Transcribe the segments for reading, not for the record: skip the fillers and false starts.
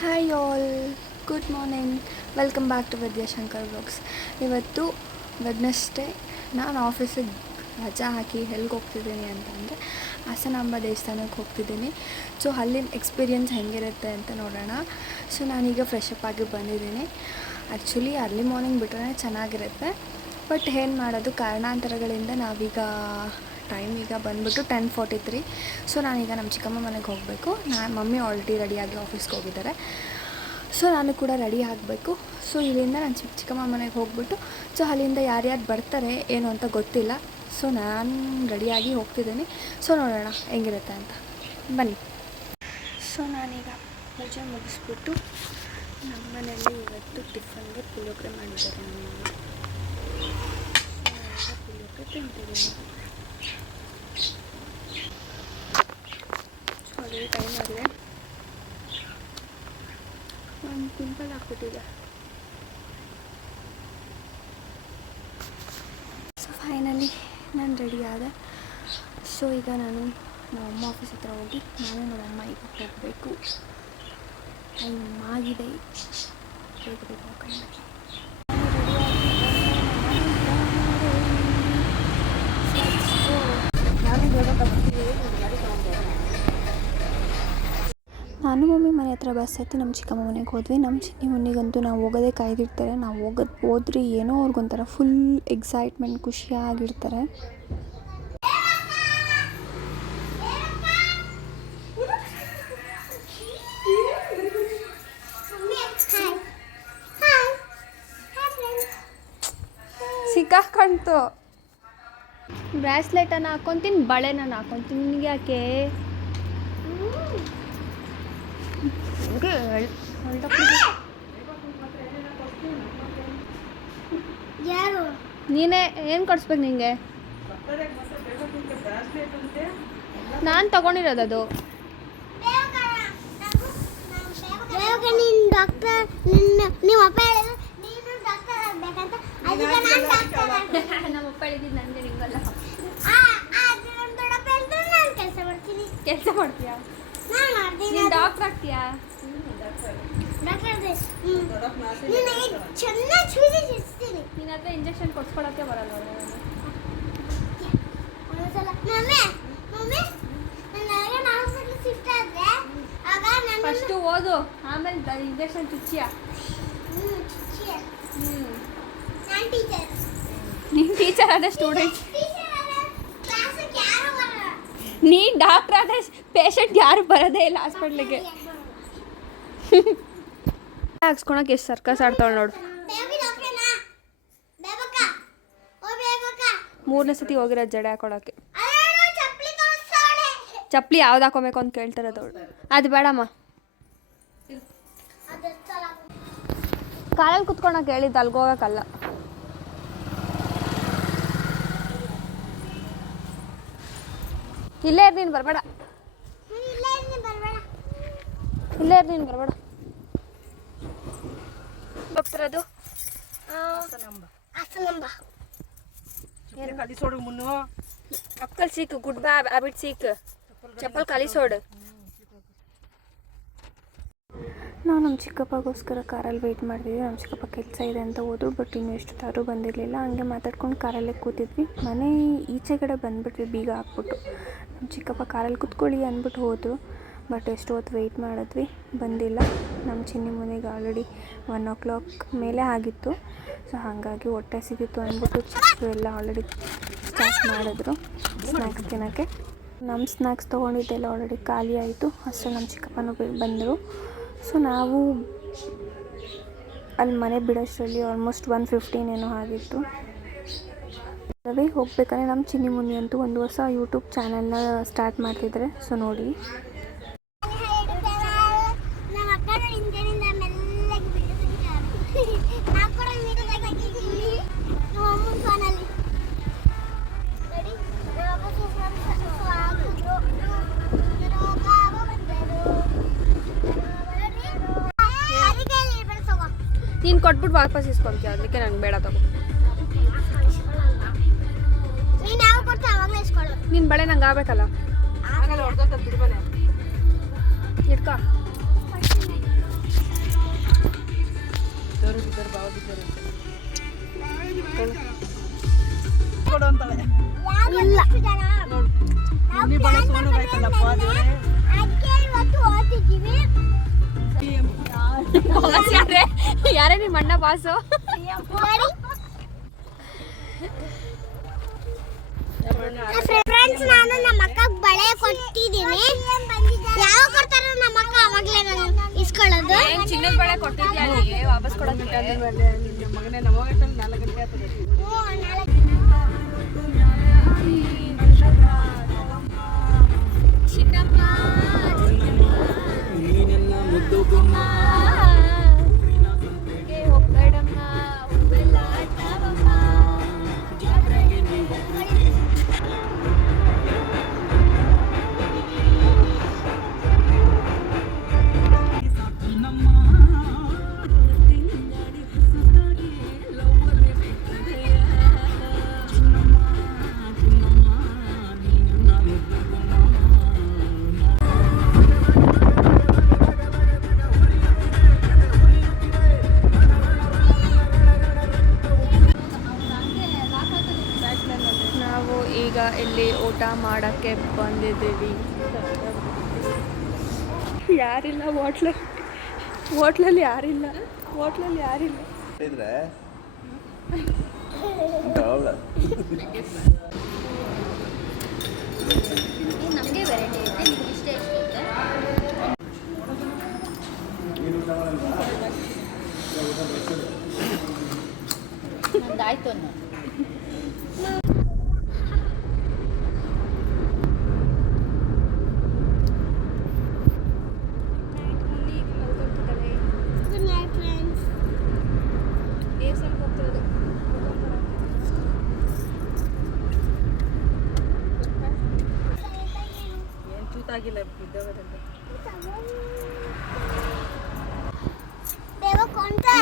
Hi all, good morning. Welcome back to Vidyashankar vlogs. ಇವತ್ತು Wednesday. ನಾನು ಆಫೀಸಿಗೆ ರಜಾ ಹಾಕಿ ಎಲ್ಲಿಗೆ ಹೋಗ್ತಿದ್ದೀನಿ ಅಂತಂದರೆ ಹಾಸನಾಂಬ ದೇವಸ್ಥಾನಕ್ಕೆ ಹೋಗ್ತಿದ್ದೀನಿ. ಸೊ ಅಲ್ಲಿನ ಎಕ್ಸ್ಪೀರಿಯನ್ಸ್ ಹೆಂಗಿರುತ್ತೆ ಅಂತ ನೋಡೋಣ. ಸೊ ನಾನೀಗ ಫ್ರೆಶ್ ಅಪ್ ಆಗಿ ಬಂದಿದ್ದೀನಿ. ಆ್ಯಕ್ಚುಲಿ ಅರ್ಲಿ ಮಾರ್ನಿಂಗ್ ಬಿಟ್ಟರೆ ಚೆನ್ನಾಗಿರುತ್ತೆ, ಬಟ್ ಏನು ಮಾಡೋದು, ಕಾರಣಾಂತರಗಳಿಂದ ನಾವೀಗ ಟೈಮ್ ಈಗ ಬಂದುಬಿಟ್ಟು 10:43. ಸೊ ನಾನೀಗ ನಮ್ಮ ಚಿಕ್ಕಮ್ಮ ಮನೆಗೆ ಹೋಗಬೇಕು. ಮಮ್ಮಿ ಆಲ್ರೆಡಿ ರೆಡಿಯಾಗಿ ಆಫೀಸ್ಗೆ ಹೋಗಿದ್ದಾರೆ. ಸೊ ನಾನು ಕೂಡ ರೆಡಿ ಆಗಬೇಕು. ಸೊ ಇಲ್ಲಿಂದ ನಾನು ಚಿಕ್ಕಮ್ಮ ಮನೆಗೆ ಹೋಗ್ಬಿಟ್ಟು, ಸೊ ಅಲ್ಲಿಂದ ಯಾರ್ಯಾರು ಬರ್ತಾರೆ ಏನು ಅಂತ ಗೊತ್ತಿಲ್ಲ. ಸೊ ನಾನು ರೆಡಿಯಾಗಿ ಹೋಗ್ತಿದ್ದೀನಿ. ಸೊ ನೋಡೋಣ ಹೆಂಗಿರುತ್ತೆ ಅಂತ, ಬನ್ನಿ. ಸೊ ನಾನೀಗ ಪೂಜೆ ಮುಗಿಸ್ಬಿಟ್ಟು ನಮ್ಮ ಮನೆಯಲ್ಲಿ ಇವತ್ತು ಟಿಫನ್ಗೆ ಪುಳಿಯೋಗರೆ ಮಾಡಿದ್ದಾರೆ. ಸೊ ಪುಳಿಯೋಗರೆ ತಿಂತಿದ್ದೀನಿ. ಸೊ ಅದೇ ಟೈಮಲ್ಲೇ ಒಂದು ಪಿಂಪಲ್ ಹಾಕ್ಬಿಟ್ಟಿದೆ. ಸೊ ಫೈನಲಿ ನಾನು ರೆಡಿ ಆದೆ. ಸೊ ಈಗ ನಾನು ನಮ್ಮಮ್ಮ ಆಫೀಸ್ ಹತ್ರ ಹೋಗಿ ನಾನು ನಮ್ಮಮ್ಮ ಈಗ ಹೋಗಬೇಕು. ಟೈಮ್ ಆಗಿದೆ, ಬೇಗ ಬೇಗ ಹೋಗೋಣ. ನಾನು ಮಮ್ಮಿ ಮನೆ ಹತ್ರ ಬಸ್ ಹತ್ತಿ ನಮ್ಮ ಚಿಕ್ಕಮ್ಮ ಮನೆಗೆ ಹೋದ್ವಿ. ನಮ್ಮ ಚಿಕ್ಕಿ ಮನೆಗಂತೂ ನಾವು ಹೋಗೋದೇ ಕಾಯ್ದಿರ್ತಾರೆ. ನಾವು ಹೋದ್ರೆ ಏನೋ ಅವ್ರಿಗೊಂಥರ ಫುಲ್ ಎಕ್ಸೈಟ್ಮೆಂಟ್, ಖುಷಿಯಾಗಿರ್ತಾರೆ. ಸಿಕ್ಕಾಕಂತು. ಬ್ರಾಸ್ಲೆಟನ್ನು ಹಾಕ್ಕೊತೀನಿ, ಬಳೆನ ಹಾಕ್ಕೊತೀನಿ. ನಿನಗೆ ಯಾಕೆ ನೀನೇ ಏನು ಕೊಡಿಸ್ಬೇಕು ನಿಂಗೆ? ನಾನು ತಗೊಂಡಿರೋದು ಕೆಲಸ ಮಾಡ್ತೀಯಾ? ನೀನು ಡಾಕ್ಟರ್ ಆಗ್ತೀಯಾ? ನಿನ್ನ ಹತ್ರ ಇಂಜೆಕ್ಷನ್ ಕೊಡ್ಸ್ಕೊಳಕ್ಕೆ ಬರಲ್ಲ. ಫಸ್ಟು ಓದು, ಆಮೇಲೆ ಇಂಜೆಕ್ಷನ್ ಚುಚ್ಚಿಯ. ನೀನು ಟೀಚರ್ ಆದ ಸ್ಟೂಡೆಂಟ್, ನೀ ಡಾಕ್ಟರ್ ಆದ ಪೇಷಂಟ್ ಯಾರು ಬರೋದೇ ಇಲ್ಲ ಹಾಸ್ಪಿಟ್ಲಿಗೆ. ಹಾಕ್ಸ್ಕೊಳಕ್ಕೆ ಎಷ್ಟು ಸರ್ಕಸ್ ಆಡ್ತಾಳೆ ನೋಡು. 3ನೇ ಸತಿ ಹೋಗಿರೋದು ಜಡೆ ಹಾಕೊಳಕ್ಕೆ. ಚಪ್ಪಲಿ ಯಾವ್ದು ಹಾಕೋಬೇಕು ಅಂತ ಕೇಳ್ತಿರೋದು ಅವಳು. ಅದು ಬೇಡಮ್ಮ, ಕಾಲಲ್ಲಿ ಕುತ್ಕೊಳಕ್ಕೆ ಹೇಳಿದ್ದು, ಅಲ್ಗೆ ಹೋಗೋಕ್ಕಲ್ಲ. ಇಲ್ಲೇ ಇರ್, ನೀನು ಬರಬೇಡ. ಇಲ್ಲೇ ಇರ್, ನೀನು ಬರಬೇಡ. ಹೋಗ್ತಿರೋದು ಅಕ್ಕಲ್ ಸೀಕ್, ಗುಡ್ ಬಾ ಹ್ಯಾಬಿಟ್ ಸೀಕ್, ಚಪ್ಪಲ್ ಕಲಿಸೋಡು. ನಾವು ನಮ್ಮ ಚಿಕ್ಕಪ್ಪಗೋಸ್ಕರ ಕಾರಲ್ಲಿ ವೆಯ್ಟ್ ಮಾಡ್ತಿದ್ವಿ. ನಮ್ಮ ಚಿಕ್ಕಪ್ಪ ಕೆಲಸ ಇದೆ ಅಂತ ಹೋದ್ರು, ಬಟ್ ಇನ್ನೂ ಎಷ್ಟೊತ್ತಾದ್ರೂ ಬಂದಿರಲಿಲ್ಲ. ಹಂಗೆ ಮಾತಾಡ್ಕೊಂಡು ಕಾರಲ್ಲೇ ಕೂತಿದ್ವಿ. ಮನೆ ಈಚೆ ಕಡೆ ಬಂದುಬಿಟ್ವಿ ಬೀಗ ಹಾಕ್ಬಿಟ್ಟು. ನಮ್ಮ ಚಿಕ್ಕಪ್ಪ ಕಾರಲ್ಲಿ ಕೂತ್ಕೊಳ್ಳಿ ಅಂದ್ಬಿಟ್ಟು ಹೋದರು, ಬಟ್ ಎಷ್ಟು ಹೊತ್ತು ವೆಯ್ಟ್ ಮಾಡಿದ್ವಿ, ಬಂದಿಲ್ಲ. ನಮ್ಮ ಚಿನ್ನಿ ಮನೆಗೆ ಆಲ್ರೆಡಿ 1 o'clock ಮೇಲೆ ಆಗಿತ್ತು. ಸೊ ಹಾಗಾಗಿ ಹೊಟ್ಟೆ ಸಿಗಿತ್ತು ಅಂದ್ಬಿಟ್ಟು ಚಿಕ್ಕ ಎಲ್ಲ ಆಲ್ರೆಡಿ ಸ್ಟಾರ್ಟ್ ಮಾಡಿದ್ರು ಸ್ನ್ಯಾಕ್ಸ್ ತಿನ್ನೋಕ್ಕೆ. ನಮ್ಮ ಸ್ನ್ಯಾಕ್ಸ್ ತೊಗೊಂಡಿದ್ದೆಲ್ಲ ಆಲ್ರೆಡಿ ಖಾಲಿ ಆಯಿತು. ಅಷ್ಟೇ ನಮ್ಮ ಚಿಕ್ಕಪ್ಪನೂ ಬಂದರು. ಸೊ ನಾವು ಅಲ್ಲಿ ಮನೆ ಬಿಡೋಷ್ಟರಲ್ಲಿ ಆಲ್ಮೋಸ್ಟ್ 1:15 ಏನೋ ಆಗಿತ್ತು. ರವಿ ಹೋಗ್ಬೇಕಾದ್ರೆ ನಮ್ಮ ಚಿನ್ನಿ ಮುನಿ ಅಂತೂ ಒಂದು ಹೊಸ ಯೂಟ್ಯೂಬ್ ಚಾನಲ್ನ ಸ್ಟಾರ್ಟ್ ಮಾಡ್ತಿದ್ದಾರೆ. ಸೊ ನೋಡಿ. ನೀನು ಕೊಟ್ಬಿಟ್ಟು ವಾಪಸ್ ಇಸ್ಕೊಂತೀಯ, ಅದಕ್ಕೆ ನಂಗೆ ಬೇಡ ತಗೋ. ನೀನು ಬಳೆ ನಂಗೆ ಆಗ್ಬೇಕಲ್ಲ. ಇಟ್ಕೋ ಯಾರೇ ನಿಮ್ಮ ಅಣ್ಣ ಬಾಸು? ಫ್ರೆಂಡ್ಸ್, ನಾನು ನಮ್ಮ ಅಕ್ಕಗೆ ಬಳೆ ಕೊಟ್ಟಿದ್ದೀನಿ. ಯಾವ ಕೊಡ್ತಾರೋ ನಮ್ಮ ಅಕ್ಕ ಅವಾಗಲೇ ನಾನು ಇಸ್ಕೊಳ್ಳೋದು. ಚಿನ್ನದ ಬಳೆ ಕೊಟ್ಟಿದ್ಯಾ? ವಾಪಸ್ ಕೊಡೋದು ಮಗನೇ ನಮ್ಮ 4 ಗಂಟೆ ಆಗ್ತದೆ. ಈಗ ಇಲ್ಲಿ ಊಟ ಮಾಡೋಕ್ಕೆ ಬಂದಿದ್ದೀವಿ. ಯಾರಿಲ್ಲ ಹೋಟ್ಲಲ್ಲಿ ಯಾರಿಲ್ಲ. ನಮಗೆ ವೆರೈಟಿ ಐತೆ, ನಿಮ್ಗೆ ಇಷ್ಟ ಎಷ್ಟಿದೆ? ನಂದಾಯ್ತು ಅನ್ನೋ.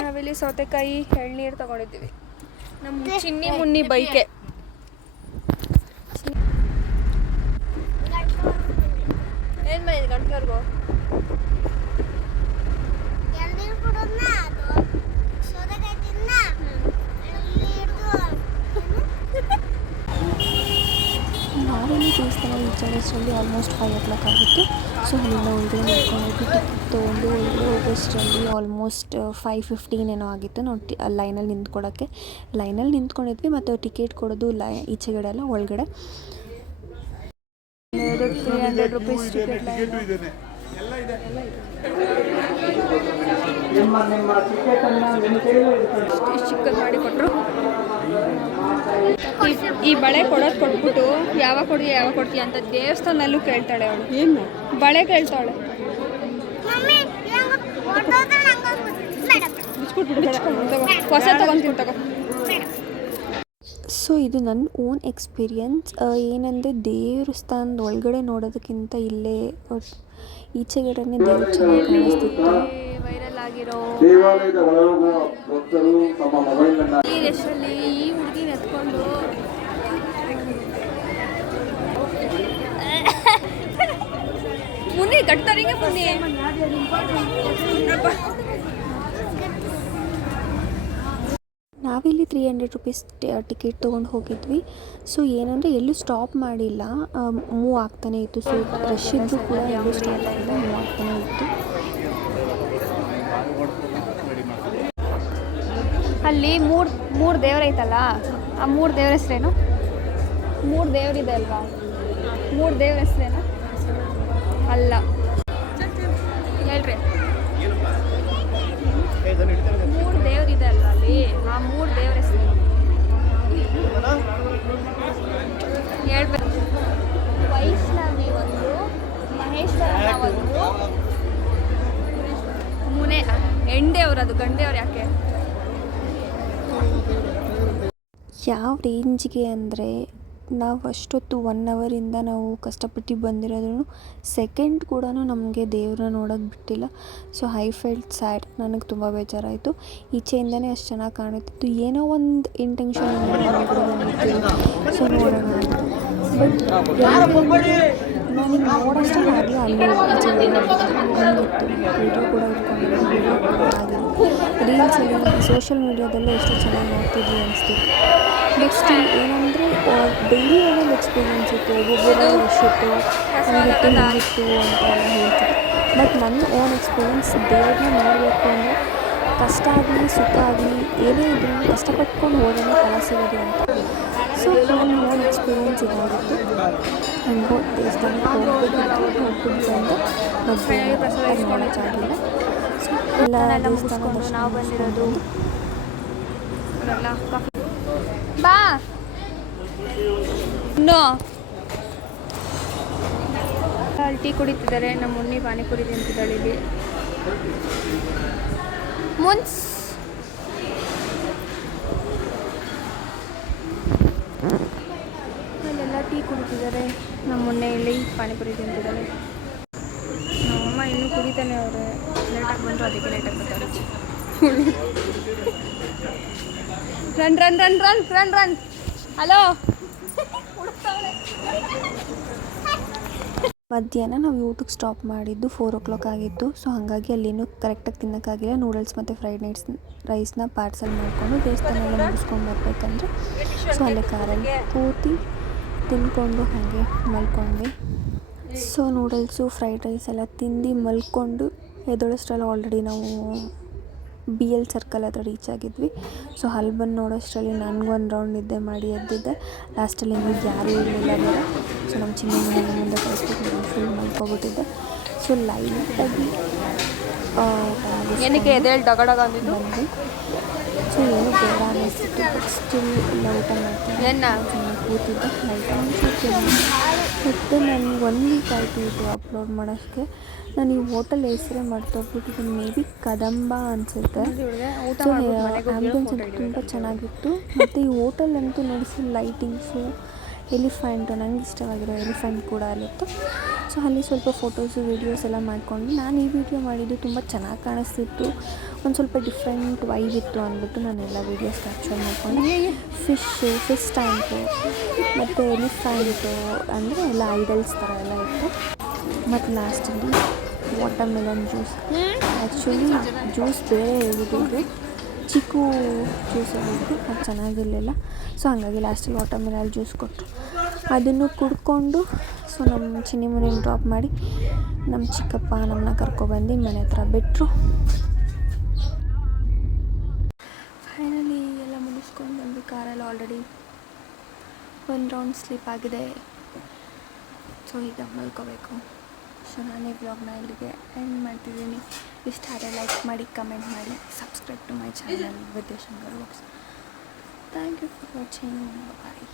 ನಾವಿಲ್ಲಿ ಸೌತೆಕಾಯಿ ಎಳ್ನೀರು ತಗೊಂಡಿದ್ದೀವಿ. ನಮ್ಮ ಚಿನ್ನಿ ಮುನ್ನಿ ಬೈಕೆ. ಏನು ಮಾಡಿದ್ವಿ ಗಂಟ್ಲವ್ರಿಗೂ? ನಾವೆಲ್ಲಿ ದೇವಸ್ಥಾನ ರೀಚ್ ಆಗೋಷ್ಟರಲ್ಲಿ ಆಲ್ಮೋಸ್ಟ್ 5 o'clock ಆಗಿತ್ತು. ಸೊ ಅಲ್ಲಿಂದ ಒಳಗಡೆ ನಿಂತ್ಕೊಂಡೋಗಿ ಟಿಕೆಟ್ ತೊಗೊಂಡು ಒಳಗಡೆ ಹೋಗೋಷ್ಟರಲ್ಲಿ ಆಲ್ಮೋಸ್ಟ್ 5:15 ಏನೋ ಆಗಿತ್ತು. ನಾವು ಲೈನಲ್ಲಿ ನಿಂತ್ಕೊಂಡಿದ್ವಿ ಮತ್ತು ಟಿಕೆಟ್ ಕೊಡೋದು ಈಚೆಗಡೆ ಎಲ್ಲ ಒಳಗಡೆ 300 ರೂಪೀಸ್ ಟಿಕೆಟ್ ಲೈನ್. ಚಿಕ್ಕದು ಮಾಡಿ ಕೊಟ್ಟರು. ಈ ಬಳೆ ಕೊಟ್ಬಿಟ್ಟು ಯಾವಾಗ ಕೊಡ್ತೀಯ ಅಂತ ದೇವಸ್ಥಾನದಲ್ಲೂ ಕೇಳ್ತಾಳೆ ಅವಳು. ಏನು ಬಳೆ ಕೇಳ್ತಾಳೆ? ಹೊಸ ತಗೊಂತೀನಿ ತಗೋ. ಸೊ ಇದು ನನ್ನ ಓನ್ ಎಕ್ಸ್ಪೀರಿಯನ್ಸ್. ಏನಂದರೆ ದೇವಸ್ಥಾನದ ಒಳಗಡೆ ನೋಡೋದಕ್ಕಿಂತ ಇಲ್ಲೇ ಈಚೆಗಡೆನೇ ದೇವ್ರು ಚೆನ್ನಾಗಿ ಕಾಣಿಸ್ತಿತ್ತು. ವೈರಲ್ ಆಗಿರೋ ಈ ರಶಲ್ಲಿ ಈ ಹುಡುಗಿನ ಎತ್ಕೊಂಡು ಮುನ್ನಿ ಕಟ್ತಾರಿಂಗೆ ಮುನ್ನಿ ನಾವಿಲ್ಲಿ 300 ರೂಪೀಸ್ ಟಿಕೆಟ್ ತೊಗೊಂಡು ಹೋಗಿದ್ವಿ. ಸೊ ಏನಂದರೆ ಎಲ್ಲೂ ಸ್ಟಾಪ್ ಮಾಡಿಲ್ಲ, ಮೂವ್ ಆಗ್ತಾನೆ ಇತ್ತು. ಸೊ ರಶ್ ಇದ್ದರೂ ಕೂಡ ಎಲ್ಲೂ ಸ್ಟಾಪ್ ಮಾಡಿಲ್ಲ, ಮೂವ್ ಆಗ್ತಾನೆ ಇತ್ತು. ಅಲ್ಲಿ ಮೂರು ದೇವರೈತಲ್ಲ, ಆ 3 ದೇವ್ರ ಹೆಸರೇನು? 3 ದೇವರಿದೆ ಅಲ್ವಾ? 3 ದೇವ್ರ ಹೆಸರೇನು? ಅಲ್ಲ ಹೇಳ್ರಿ. 3 ದೇವರಿದೆ ಅಲ್ವಾ ಅಲ್ಲಿ, ಆ 3 ದೇವ್ರ ಹೆಸರೇನು ಹೇಳ್ಬೇಕು. ವೈಷ್ಣವಿ ಒಂದು, ಮಹೇಶ್ವರನ ಒಂದು, ಮುನೆ ಹೆಂಡೇವ್ರು. ಅದು ಗಂಡೇವ್ರು ಯಾಕೆ? ಯಾವ ರೇಂಜ್ಗೆ ಅಂದರೆ ನಾವು ಅಷ್ಟೊತ್ತು 1 ಅವರಿಂದ ನಾವು ಕಷ್ಟಪಟ್ಟು ಬಂದಿರೋದ್ರೂ ಸೆಕೆಂಡ್ ಕೂಡ ನಮಗೆ ದೇವ್ರನ್ನ ನೋಡೋಕ್ಕೆ ಬಿಟ್ಟಿಲ್ಲ. So I felt sad. ನನಗೆ ತುಂಬ ಬೇಜಾರಾಯಿತು. ಈಚೆಯಿಂದನೇ ಅಷ್ಟು ಚೆನ್ನಾಗಿ ಕಾಣುತ್ತಿತ್ತು. ಏನೋ ಒಂದು ಇಂಟೆನ್ಷನ್ ಸೊ ನೋಡೋಣ ಅಂತ. ಬಟ್ ನನಗೆ ನೋಡೋಷ್ಟು ಆಗಲಿ ಅಲ್ಲಿ ಈಚೆ ವಿಡಿಯೋ ಕೂಡ ಇಟ್ಕೊಂಡಿದ್ದೀನಿ. ರೀಲ್ಸಲ್ಲಿ ಸೋಷಿಯಲ್ ಮೀಡ್ಯಾದಲ್ಲೂ ಎಷ್ಟು ಚೆನ್ನಾಗಿ ನೋಡ್ತಿದ್ವಿ ಅನಿಸ್ತಿತ್ತು. ಬಟ್ ಸ್ಟಿಲ್ ಏನಂದರೆ ಡೈಲಿ ಒಂದೊಂದು ಎಕ್ಸ್ಪೀರಿಯೆನ್ಸ್ ಇತ್ತು, ಒಬ್ಬೊಬ್ಬರು ರಶ್ ಇತ್ತು, ಹಂಗಿತ್ತು ಹಿಂಗಿತ್ತು ಅಂತ ಎಲ್ಲ ಹೇಳ್ತಿದ್ರು. ಬಟ್ ನನ್ನ ಓನ್ ಎಕ್ಸ್ಪೀರಿಯೆನ್ಸ್ ದೇವ್ರನ್ನ ನೋಡಬೇಕು ಅಂದರೆ ಕಷ್ಟ ಆಗಲಿ ಸುಖ ಆಗಲಿ ಏನೇ ಇದ್ರೂ ಕಷ್ಟಪಟ್ಕೊಂಡು ಹೋದ್ರೆ ಫಲ ಸಿಗೋದು ಅಂತ. ಸೊ ನನ್ನ ಓನ್ ಎಕ್ಸ್ಪೀರಿಯೆನ್ಸ್ ಇದಾಗಿತ್ತು. ಹಂಗೋ ದೇವಸ್ಥಾನಕ್ಕೆ ಹೋಗ್ಬಿಟ್ಟು ಬಂದು ಮದುವೆ ಮಾಡೋಕ್ಕಾಗಿಲ್ಲ. ಸೊ ಎಲ್ಲ ದೇವಸ್ಥಾನ ನಾವು ಬಂದಿರೋದು ಬಾ ನೋ ಟೀ ಕುಡಿತಿದ್ದಾರೆ. ನಮ್ಮ ಮುನ್ನಿ ಪಾನಿಪುರಿ ತಿಂತಿದ್ದಾಳೆ ಇಲ್ಲಿ. ಮುನ್ಸ್ ಅಲ್ಲೆಲ್ಲ ಟೀ ಕುಡಿತಿದ್ದಾರೆ. ನಮ್ಮ ಮೊನ್ನೆ ಇಲ್ಲಿ ಪಾನಿಪುರಿ ತಿಂತಿದ್ದಾಳೆ. ನಮ್ಮಮ್ಮ ಇನ್ನೂ ಕುಡಿತಾನೆ ಅವ್ರೆ. ಲೇಟಾಗಿ ಬಂದರು, ಅದಕ್ಕೆ ಲೇಟಾಗಿ ಬರ್ತಾರೆ. Run run run run run run hello. ಮಧ್ಯಾಹ್ನ ನಾವು ಊಟಕ್ಕೆ ಸ್ಟಾಪ್ ಮಾಡಿದ್ದು 4 o'clock ಆಗಿತ್ತು. ಸೊ ಹಾಗಾಗಿ ಅಲ್ಲಿನೂ ಕರೆಕ್ಟಾಗಿ ತಿನ್ನೋಕ್ಕಾಗಿಲ್ಲ. ನೂಡಲ್ಸ್ ಮತ್ತು ಫ್ರೈಡ್ ರೈಸ್ನ ಪಾರ್ಸಲ್ ಮಾಡಿಕೊಂಡು ದೇವಸ್ಥಾನ ಎಲ್ಲ ಮುಗಿಸ್ಕೊಂಡು ಬರಬೇಕಂದ್ರೆ ಸೊ ಅಲ್ಲೇ ಕಾರಲ್ಲಿ ಕೂತಿ ತಿಂದ್ಕೊಂಡು ಹಾಗೆ ಮಲ್ಕೊಂಡ್ವಿ. ಸೊ ನೂಡಲ್ಸು ಫ್ರೈಡ್ ರೈಸ್ ಎಲ್ಲ ತಿಂದು ಮಲ್ಕೊಂಡು ಎದ್ದೋಳಷ್ಟರಲ್ಲಿ ಆಲ್ರೆಡಿ ನಾವು BL ಸರ್ಕಲ್ ಹತ್ರ ರೀಚ್ ಆಗಿದ್ವಿ. ಸೊ ಅಲ್ಲಿ ಬಂದು ನೋಡೋಷ್ಟರಲ್ಲಿ ನನಗೊಂದು ರೌಂಡ್ ನಿದ್ದೆ ಮಾಡಿ ಎದ್ದಿದ್ದೆ. ಲಾಸ್ಟಲ್ಲಿ ಹೆಂಗಿದ್ದು ಯಾರೂ ಇರಲಿಲ್ಲ ಬೇರೆ. ಸೊ ನಮ್ಮ ಚಿನ್ನ ಮನೆ ಮುಂದೆ ಕಳಿಸ್ಬಿಟ್ಟು ನಾನು ಫುಲ್ ಮಲ್ಕೊಬಿಟ್ಟಿದ್ದೆ. ಸೊ ಲೈಟಾಗಿ ಏನಕ್ಕೆ ಎದೇಳಿ ಡಗಡಗ ಅಂದಿದ್ದು ಬಂದು ಸೊ ಏನೂ ಬೇಡ ಅನ್ನಿಸ್ತಿತ್ತು. ಬಟ್ ಸ್ಟಿಲ್ ಎಲ್ಲ ಊಟ ಮಾಡ್ತೀನಿ. ಚೆನ್ನಾಗಿ ಕೂತಿದ್ದೆ. ಲೈಟಾಗಿ ಅನಿಸುತ್ತೆ. ಮತ್ತು ನನಗೆ 1 ವೀಕ್ ಆಯಿತು ಇದು ಅಪ್ಲೋಡ್ ಮಾಡೋಕ್ಕೆ. ನಾನು ಈ ಹೋಟೆಲ್ ಹೆಸರೇ ಮರ್ತೋಗ್ಬಿಟ್ಟಿದ್ದೀನಿ. ಮೇ ಬಿ ಕದಂಬ ಅನಿಸುತ್ತೆ. ಸೊ ಆ್ಯಂಬಿಯನ್ಸ್ ಅಂತೂ ತುಂಬ ಚೆನ್ನಾಗಿತ್ತು. ಮತ್ತು ಈ ಹೋಟೆಲ್ ಅಂತೂ ನೋಡಿ ಫುಲ್ ಲೈಟಿಂಗ್ಸು, ಎಲಿಫೆಂಟು, ನನಗೆ ಇಷ್ಟವಾಗಿರೋ ಎಲಿಫೆಂಟ್ ಕೂಡ ಅಲ್ಲಿತ್ತು. ಸೊ ಅಲ್ಲಿ ಸ್ವಲ್ಪ ಫೋಟೋಸು ವೀಡಿಯೋಸ್ ಎಲ್ಲ ಮಾಡಿಕೊಂಡು ನಾನು ಈ ವಿಡಿಯೋ ಮಾಡಿದ್ದು ತುಂಬ ಚೆನ್ನಾಗಿ ಕಾಣಿಸ್ತಿತ್ತು. ಒಂದು ಸ್ವಲ್ಪ ಡಿಫ್ರೆಂಟ್ ವೈಬ್ ಇತ್ತು ಅಂದ್ಬಿಟ್ಟು ನಾನೆಲ್ಲ ವೀಡಿಯೋಸ್ ಕ್ಯಾಪ್ಚರ್ ಮಾಡಿಕೊಂಡು ಫಿಶ್ ಟ್ಯಾಂಕು ಮತ್ತು ಎಲಿಫೆಂಟು ಅಂದರೆ ಎಲ್ಲ ಐಡಲ್ಸ್ ಥರ ಎಲ್ಲ ಇತ್ತು. ಮತ್ತು ಲಾಸ್ಟಲ್ಲಿ water melon juice. Actually juice ಬೇರೆ ಹೇಳಿದ್ದು ಚಿಕ್ಕು ಜ್ಯೂಸ್ ಹೇಳಿದ್ದು ಅದು ಚೆನ್ನಾಗಿರಲಿಲ್ಲ. ಸೊ ಹಾಗಾಗಿ ಲಾಸ್ಟಲ್ಲಿ ವಾಟರ್ ಮೆಲನ್ ಜ್ಯೂಸ್ ಕೊಟ್ಟರು. ಅದನ್ನು ಕುಡ್ಕೊಂಡು ಸೊ ನಮ್ಮ ಚಿನ್ನಿ ಮನೇಲಿ ಡ್ರಾಪ್ ಮಾಡಿ ನಮ್ಮ ಚಿಕ್ಕಪ್ಪ ನಮ್ಮನ್ನ ಕರ್ಕೊಬಂದು ಮನೆ ಹತ್ರ ಬಿಟ್ಟರು. ಫೈನಲಿ ಎಲ್ಲ ಮುಗಿಸ್ಕೊಂಡು ಬಂದು ಕಾರಲ್ಲಿ ಆಲ್ರೆಡಿ 1 ರೌಂಡ್ ಸ್ಲೀಪ್ ಆಗಿದೆ. ಸೊ ಈಗ ಮಲ್ಕೋಬೇಕು. ಸೊ ನಾನೇ ವ್ಲಾಗ್ನ ಇಲ್ಲಿಗೆ ಎಂಡ್ ಮಾಡ್ತಿದ್ದೀನಿ. ಇಷ್ಟ ಆದರೆ ಲೈಕ್ ಮಾಡಿ, ಕಮೆಂಟ್ ಮಾಡಿ, subscribe to my channel Vidyashankar vlogs. Thank you for watching. Bye.